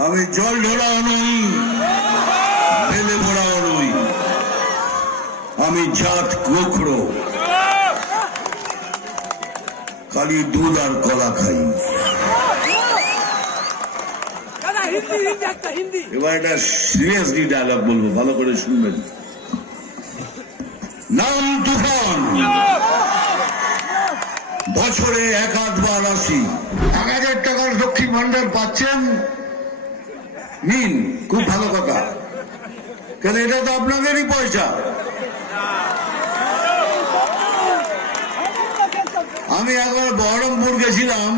আমি জল ঢোড়াও নই, বেলে ভরাও নই, আমি জাত গোখরো, খালি দুধ আর কলা খাই। এবার একটা সিরিয়াসলি ডায়লগ বলবো, ভালো করে শুনবেন। নাম তুফান, বছরে এক আধবার আসি। 1000 টাকার লক্ষ্মী ভান্ডার পাচ্ছেন, নিন, খুব ভালো কথা, কেন এটা তো আপনাদেরই পয়সা। আমি একবার বহরমপুর গেছিলাম,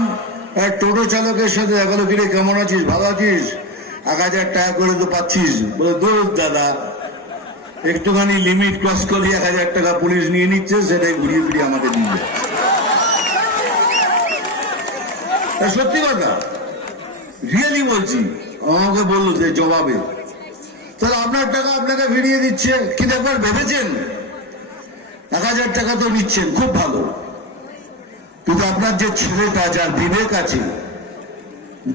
এক টোটো চালকের সাথে দেখা হলো, কিরে কেমন আছিস, ভালো আছিস, 1000 টাকা করে তো পাচ্ছিস। বলে দূর দাদা, একটুখানি লিমিট ক্রস করলে 1000 টাকা পুলিশ নিয়ে নিচ্ছে, সেটাই ঘুরিয়ে ফিরিয়ে আমাকে দিয়ে যাচ্ছে। সত্যি কথা, রিয়েলি বলছি। আমাকে বললো যে জবাবে, তাহলে আপনার টাকা আপনাকে ফিরিয়ে দিচ্ছে, কিন্তু একবার ভেবেছেন 1000 টাকা তো নিচ্ছেন, খুব ভালো, কিন্তু আপনার যে ছেলেটা, যার বিবেক আছে,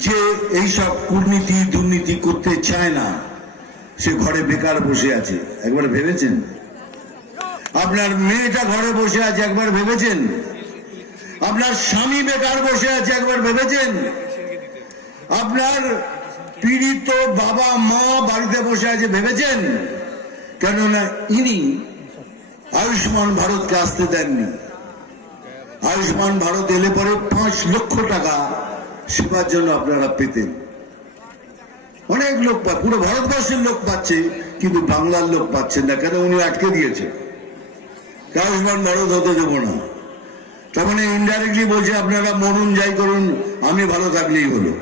যে এইসব কুর্নীতি দুর্নীতি করতে চায় না, সে ঘরে বেকার বসে আছে, একবার ভেবেছেন? আপনার মেয়েটা ঘরে বসে আছে, একবার ভেবেছেন? আপনার স্বামী বেকার বসে আছে, একবার ভেবেছেন? আপনার পীড়িত বাবা মা বাড়িতে বসে আছে, ভেবেছেন? কেননা ইনি আয়ুষ্মান ভারতকে আসতে দেননি। আয়ুষ্মান ভারত এলে পরে 5 লক্ষ টাকা সেবার জন্য আপনারা পেতেন। অনেক লোক পায়, পুরো ভারতবর্ষের লোক পাচ্ছে, কিন্তু বাংলার লোক পাচ্ছেন না, কেন? উনি আটকে দিয়েছে, আয়ুষ্মান ভারত হতে দেব না। তার মানে ইনডাইরেক্টলি বলছে আপনারা মরুন, যাই করুন, আমি ভালো থাকলেই হলো।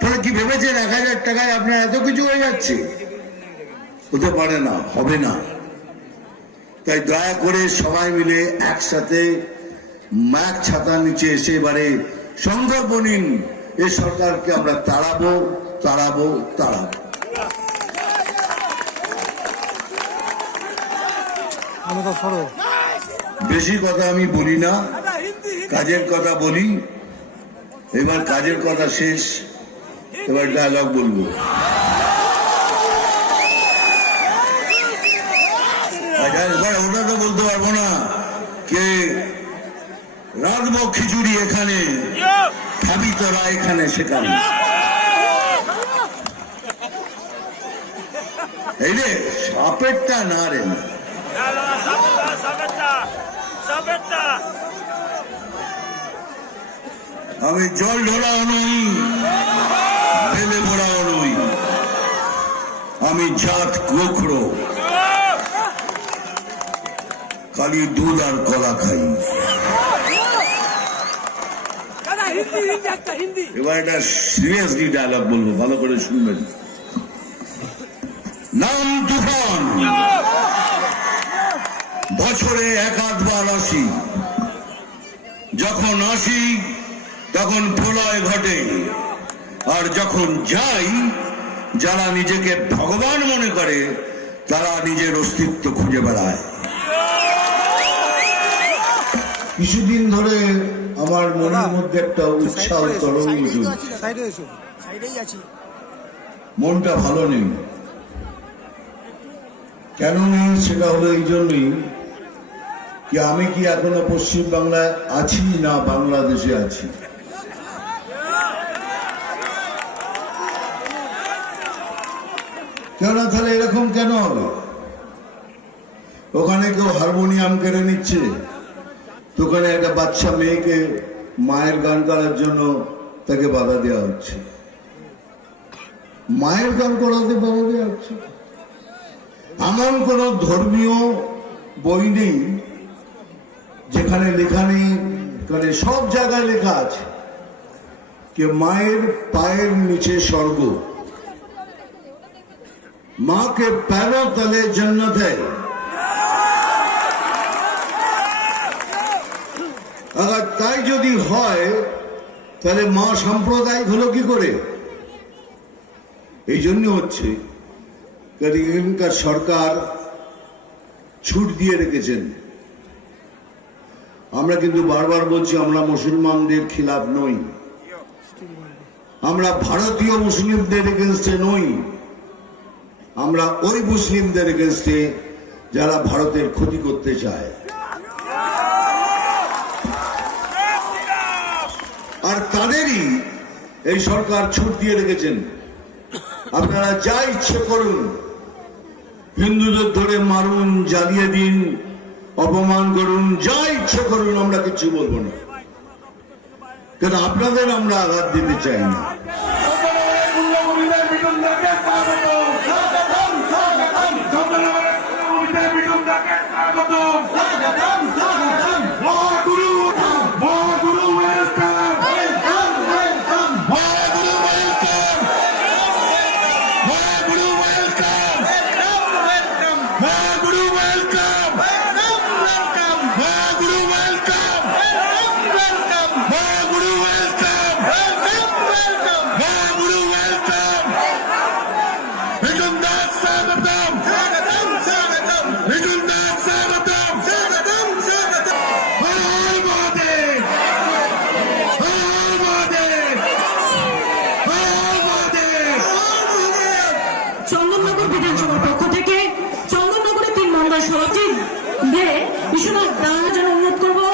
তাহলে কি ভেবেছেন 1000 টাকায় আপনার এত কিছু হয়ে যাচ্ছে? হতে পারে না, হবে না। তাই দয়া করে সবাই মিলে একসাথে এক ছাতার নিচে এসে এবারে সংকল্প নিন, এই সরকারকে আমরা তাড়াবো, তাড়াবো, তাড়াবো। বেশি কথা আমি বলি না, কাজের কথা বলি। এবার কাজের কথা শেষ, এবার ডায়লগ বলবো। ওটা তো বলতে পারবো না, কে রাঁধবো খিচুড়ি এখানে, খাবি তোরা এখানে সেখানে। এই রে সাপেরটা না রে, আমি জল ঢোড়াও নই, বেলে ভরাও নই, আমি জাত গোখরো, খালি দুধ আর কলা খাই। এবার একটা সিরিয়াসলি ডায়লগ বলবো, ভালো করে শুনবেন। নাম তুফান, বছরে এক আধবার আসি। যখন আসি তখন প্রলয় ঘটে, আর যখন যাই, যারা নিজেকে ভগবান মনে করে তারা নিজের অস্তিত্ব খুঁজে বেড়ায়। কিছুদিন ধরে আমার মনের মধ্যে একটা উৎসাহ তরঙ্গ চলছে, মনটা ভালো নেই। কেন নেই সেটা হলো এই জন্যই কি আমি কি এখনো পশ্চিম বাংলায় আছি না বাংলাদেশে আছি। কেন তাহলে এরকম কেন হবে? ওখানে কেউ হারমোনিয়াম কেড়ে নিচ্ছে, ওখানে একটা বাচ্চা মেয়েকে মায়ের গান করার জন্য তাকে বাধা দেওয়া হচ্ছে, মায়ের গান করাতে বাধা দেওয়া হচ্ছে। এমন কোন ধর্মীয় বই নেই যেখানে লেখা নেই, কারণ সব জায়গায় লেখা আছে যে মায়ের পায়ের নিচে স্বর্গ, মাকে पैरों तले जन्नत है। अगर তাই যদি হয় তাহলে মা সাম্প্রদায়িক হলো কি করে? এই জন্য হচ্ছে এখানকার সরকার ছুট দিয়ে রেখেছেন। আমরা কিন্তু বারবার বলছি আমরা মুসলমানদের খিলাফ নই, আমরা ভারতীয় মুসলিমদের এগেনস্টে নই, আমরা ওই মুসলিমদের এগেনস্টে যারা ভারতের ক্ষতি করতে চায়। আর তাদেরই এই সরকার ছুট দিয়ে রেখেছেন, আপনারা যা ইচ্ছে করুন, হিন্দুদের ধরে মারুন, জ্বালিয়ে দিন, অপমান করুন, যা ইচ্ছে করুন, আমরা কিছু বলবো না, কারণ আপনাদের আমরা আঘাত দিতে চাই না। চন্দননগর বিধানসভার পক্ষ থেকে চন্দননগরে 3 নম্বর সভাপতি বিশ্বনাথ দাঁড়ানোর জন্য অনুরোধ করবো।